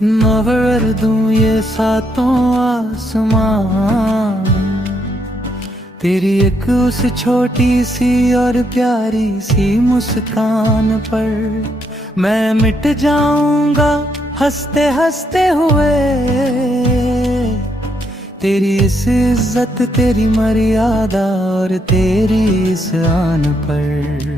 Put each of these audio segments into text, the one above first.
नवर दूं ये सातों आसमां तेरी एक उस छोटी सी और प्यारी सी मुस्कान पर मैं मिट जाऊंगा हंसते हंसते हुए। तेरी इस इज्जत तेरी मर्यादा और तेरी इस आन पर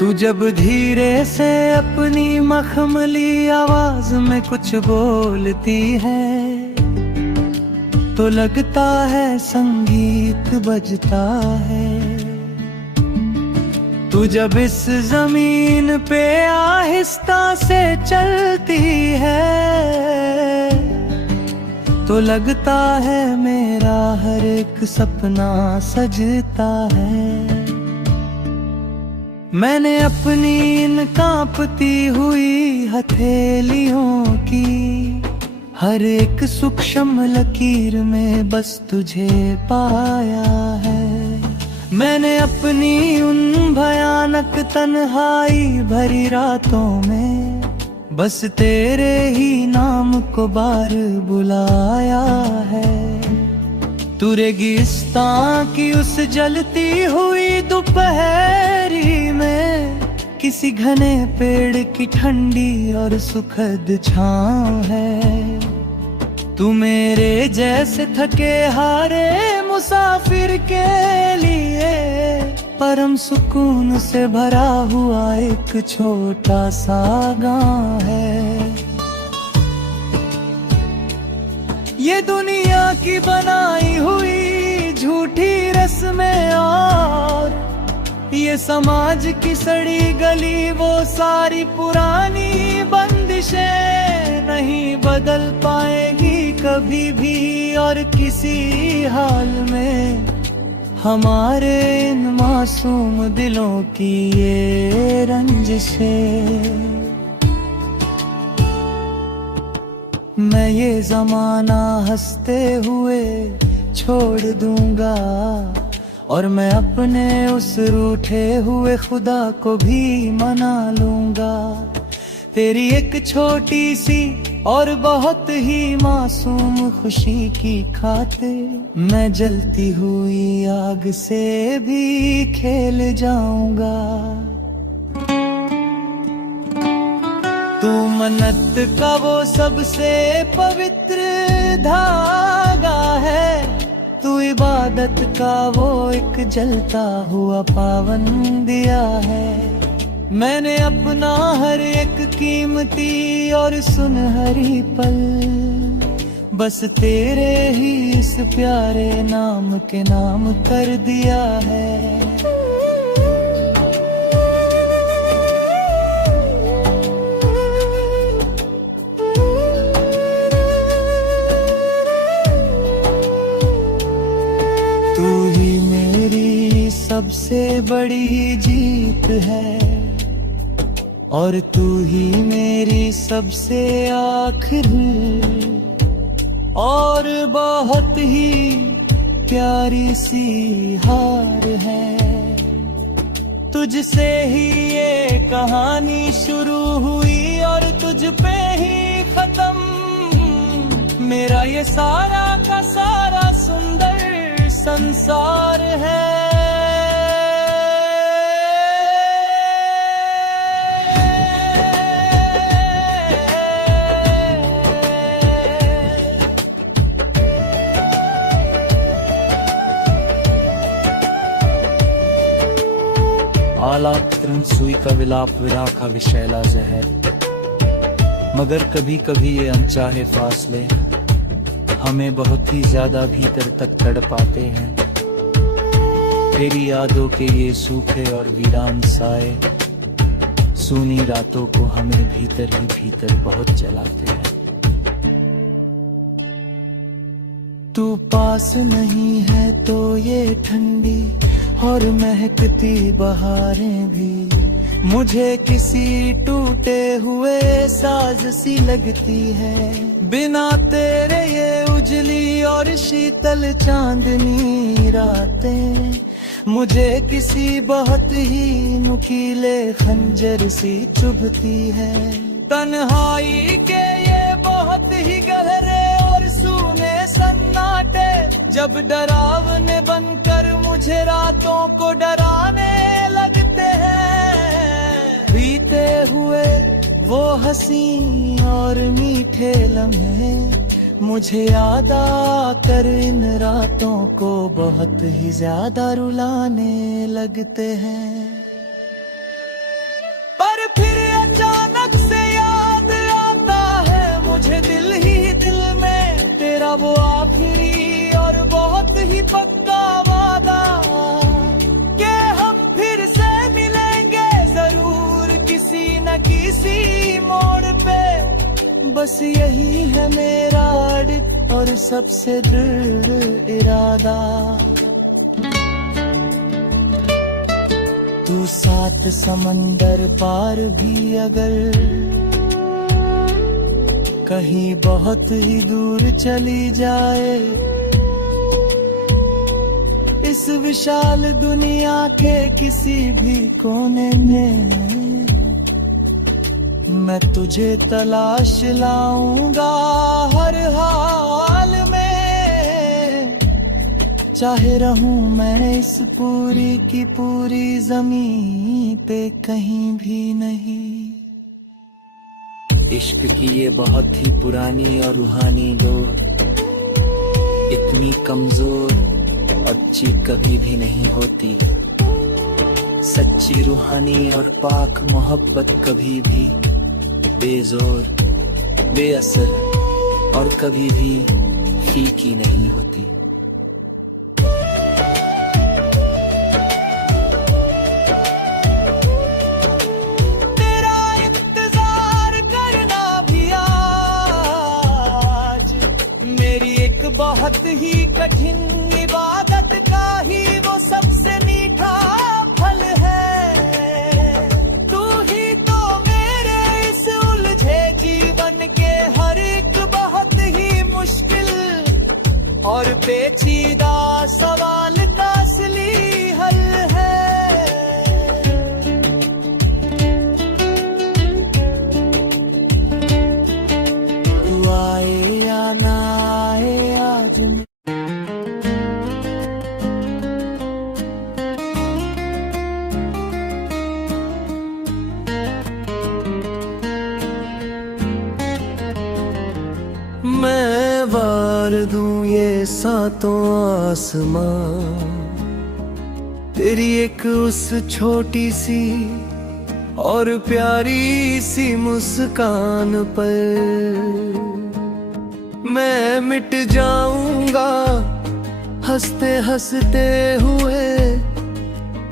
तू जब धीरे से अपनी मखमली आवाज में कुछ बोलती है तो लगता है संगीत बजता है। तू जब इस जमीन पे आहिस्ता से चलती है तो लगता है मेरा हर एक सपना सजता है। मैंने अपनी इन कांपती हुई हथेलियों की हर एक सूक्ष्म लकीर में बस तुझे पाया है। मैंने अपनी उन भयानक तन्हाई भरी रातों में बस तेरे ही नाम को बार बुलाया है। तू रेगिस्तान की उस जलती हुई दोपहरी में किसी घने पेड़ की ठंडी और सुखद छांव है। तू मेरे जैसे थके हारे मुसाफिर के लिए परम सुकून से भरा हुआ एक छोटा सा गांव है। ये दुनिया की बनाई हुई झूठी रस्में और ये समाज की सड़ी गली वो सारी पुरानी बंदिशें नहीं बदल पाएगी कभी भी और किसी हाल में हमारे इन मासूम दिलों की ये रंजिशें। मैं ये जमाना हंसते हुए छोड़ दूंगा और मैं अपने उस रूठे हुए खुदा को भी मना लूंगा। तेरी एक छोटी सी और बहुत ही मासूम खुशी की खातिर मैं जलती हुई आग से भी खेल जाऊंगा। तू मन्नत का वो सबसे पवित्र धागा है, तू इबादत का वो एक जलता हुआ पावन दिया है। मैंने अपना हर एक कीमती और सुनहरी पल बस तेरे ही इस प्यारे नाम के नाम कर दिया है। तू ही मेरी सबसे बड़ी जीत है और तू ही मेरी सबसे आखिरी और बहुत ही प्यारी सी हार है। तुझसे ही ये कहानी शुरू हुई और तुझ पे ही खत्म मेरा ये सारा का सारा सुंदर संसार है। आलात्रन सुई का विलाप विरा का विशैला जहर, मगर कभी कभी ये अनचाहे फासले हमें बहुत ही ज्यादा भीतर तक तड़पाते हैं। तेरी यादों के ये सूखे और वीरान साए सूनी रातों को हमें भीतर ही भीतर बहुत जलाते हैं। तू पास नहीं है तो ये ठंडी और महकती बहारें भी मुझे किसी टूटे हुए साज सी लगती है। बिना तेरे ये उजली और शीतल चांदनी रातें मुझे किसी बहुत ही नुकीले खंजर सी चुभती है। तन्हाई के ये बहुत ही गहरे और सूने सन्नाटे जब डरावने बनकर मुझे रातों को डराने लगते हैं। बीते हुए वो हंसी और मीठे लम्हे मुझे याद आकर इन रातों को बहुत ही ज्यादा रुलाने लगते हैं। पर फिर अचानक से याद आता है मुझे दिल ही दिल में तेरा वो आखिरी और बहुत ही पक्का वादा कि हम फिर से मिलेंगे जरूर किसी न किसी मोड़ पे। बस यही है मेरा अड़िग और सबसे दृढ़ इरादा। तू 7 समंदर पार भी अगर कहीं बहुत ही दूर चली जाए, इस विशाल दुनिया के किसी भी कोने में मैं तुझे तलाश लाऊंगा हर हाल में। चाहे रहूं मैं इस पूरी की पूरी जमीन पे कहीं भी नहीं। इश्क की ये बहुत ही पुरानी और रूहानी डोर इतनी कमजोर और अच्छी कभी भी नहीं होती। सच्ची रूहानी और पाक मोहब्बत कभी भी बेजोर, बेअसर और कभी भी फीकी नहीं होती। तेरा इंतजार करना भी आज मेरी एक बहुत ही कठिन इबादत का ही वो सबसे मीठा फल है। के हर एक बहुत ही मुश्किल और पेचीदा सवाल का असली हल है। तू आए या ना आए आज मैं वार दूं ये सातों आसमां तेरी एक उस छोटी सी और प्यारी सी मुस्कान पर। मैं मिट जाऊंगा हंसते हंसते हुए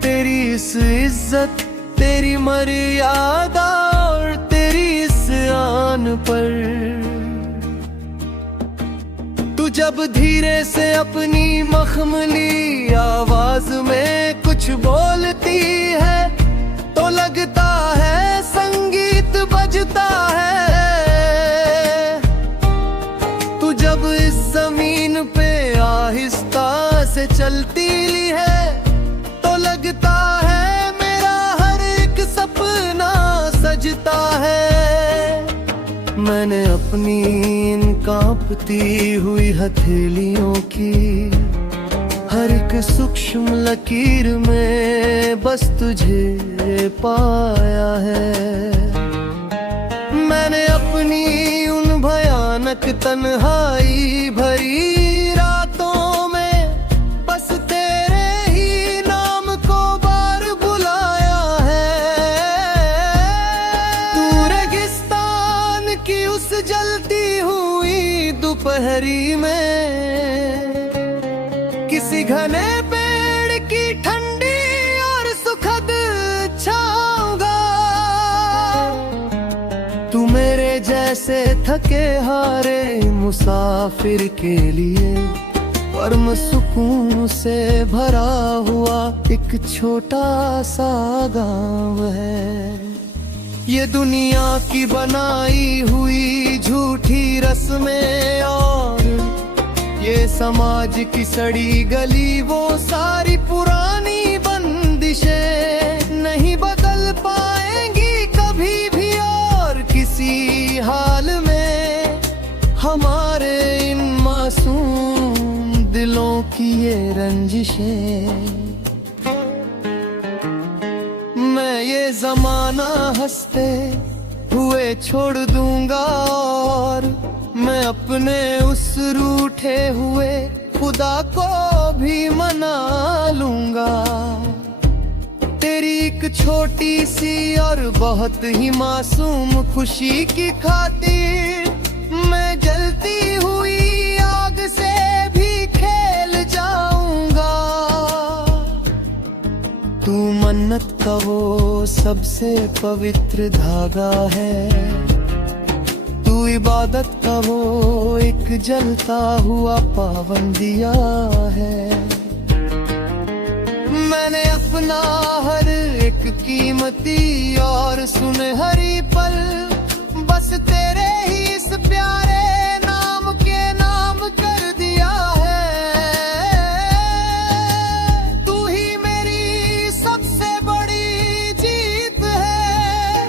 तेरी इस इज्जत तेरी मर्यादा और तेरी इस आन पर। तू जब धीरे से अपनी मखमली आवाज में कुछ बोलती है तो लगता है संगीत बजता है। तू जब इस जमीन पे आहिस्ता से चलती है तो लगता है मेरा हर एक सपना सजता है। मैंने अपनी इन कांपती हुई हथेलियों की हर एक सूक्ष्म लकीर में बस तुझे पाया है। मैंने अपनी उन भयानक तन्हाई भरी रातों में बस तेरे ही नाम को बार बुलाया है। तू रेगिस्तान की उस जलती हुई दोपहरी में किसी घने पेड़ की ठंडी और सुखद छाऊंगा। तू मेरे जैसे थके हारे मुसाफिर के लिए परम सुकून से भरा हुआ एक छोटा सा गांव है। ये दुनिया की बनाई हुई झूठी रस्में और ये समाज की सड़ी गली, वो सारी पुरानी बंदिशें नहीं बदल पाएंगी कभी भी और किसी हाल में। हमारे इन मासूम दिलों की ये रंजिशें, मैं ये जमाना हंसते हुए छोड़ दूंगा और मैं अपने उस रूठे हुए खुदा को भी मना लूंगा। तेरी एक छोटी सी और बहुत ही मासूम खुशी की खातिर मैं जलती हुई आग से भी खेल जाऊंगा। तू मन्नत का वो सबसे पवित्र धागा है, तू इबादत का वो एक जलता हुआ पावन दिया है। मैंने अपना हर एक कीमती और सुनहरी पल बस तेरे ही इस प्यारे नाम के नाम कर दिया है। तू ही मेरी सबसे बड़ी जीत है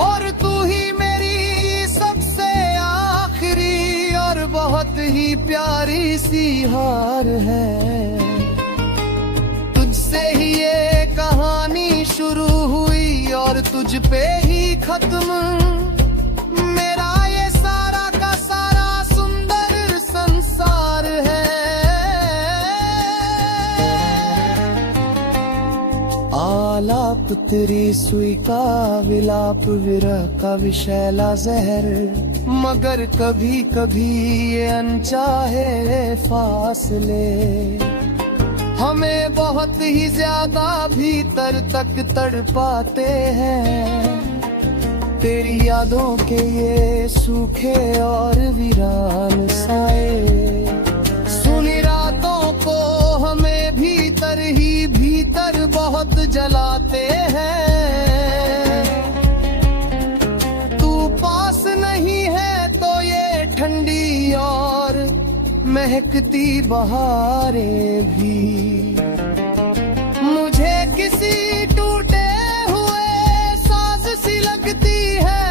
और तू ही मेरी सबसे आखिरी और बहुत ही प्यारी सी हार है। तुझसे ही ये कहानी शुरू हुई और तुझ पे ही खत्म मेरा ये सारा का सारा सुंदर संसार है। आलाप तेरी सुई का विलाप विरह का विषैला जहर, मगर कभी कभी ये अनचाहे फासले हमें बहुत ही ज्यादा भीतर तक तड़पाते हैं। तेरी यादों के ये सूखे और वीरान साए सुनी रातों को हमें भीतर ही भीतर बहुत जलाते हैं। तू पास नहीं है तो ये ठंडी और महकती बहारें भी मुझे किसी टूटे हुए साज सी लगती है।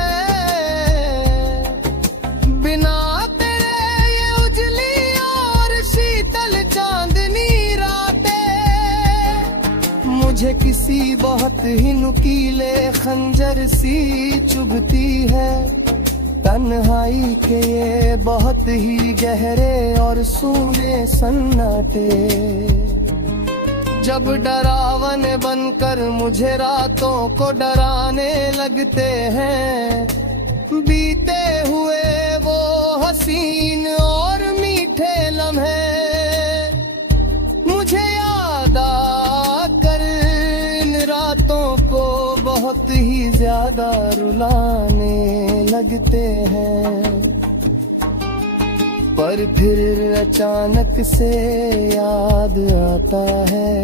बिना तेरे ये उजली और शीतल चांदनी रातें मुझे किसी बहुत ही नुकीले खंजर सी चुभती है। तन्हाई के ये बहुत ही गहरे और सूने सन्नाटे जब डरावन बनकर मुझे रातों को डराने लगते हैं। बीते हुए वो हसीन और मीठे लम्हे मुझे याद आकर इन रातों को बहुत ही ज्यादा रुलाने लगते हैं। पर फिर अचानक से याद आता है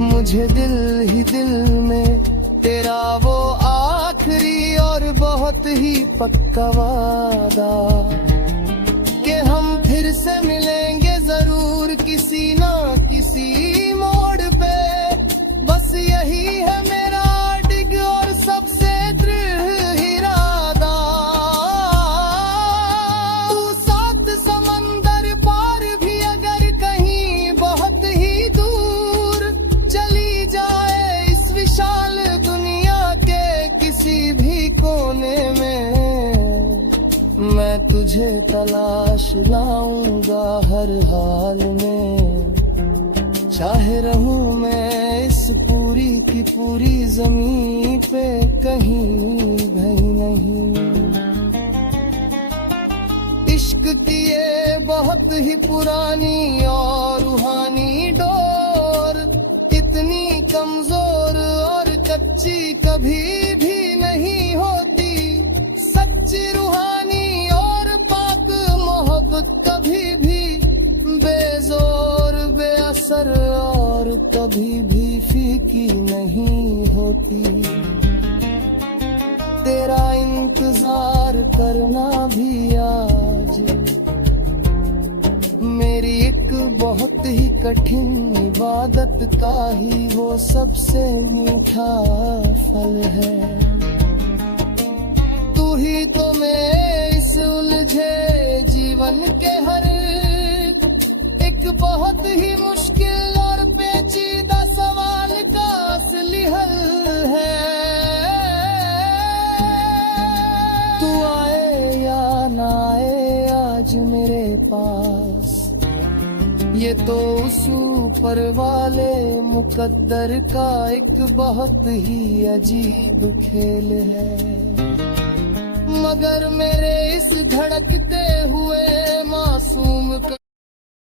मुझे दिल ही दिल में तेरा वो आखिरी और बहुत ही पक्का वादा कि हम फिर से मिलेंगे जरूर किसी ना किसी मोड़ पे। बस यही है मेरा डिग और सबसे दृढ़ इरादा। तू सात समंदर पार भी अगर कहीं बहुत ही दूर चली जाए इस विशाल दुनिया के किसी भी कोने में, मैं तुझे तलाश लाऊंगा हर हाल में। चाहे रहूं मैं इस पूरी की पूरी जमीन पे कहीं कहीं नहीं। इश्क की ये बहुत ही पुरानी और रूहानी डोर इतनी कमजोर और कच्ची कभी भी नहीं होती। सच्ची रूहानी और पाक मोहब्बत कभी भी नजर और कभी भी फीकी नहीं होती। तेरा इंतजार करना भी आज मेरी एक बहुत ही कठिन इबादत का ही वो सबसे मीठा फल है। तू ही तो मैं इस उलझे जीवन के हर एक बहुत ही मुश्किल और पेचीदा सवाल का असली हल है। तू आए या ना आए आज मेरे पास, ये तो उस ऊपर वाले मुकद्दर का एक बहुत ही अजीब खेल है। मगर मेरे इस धड़कते हुए मासूम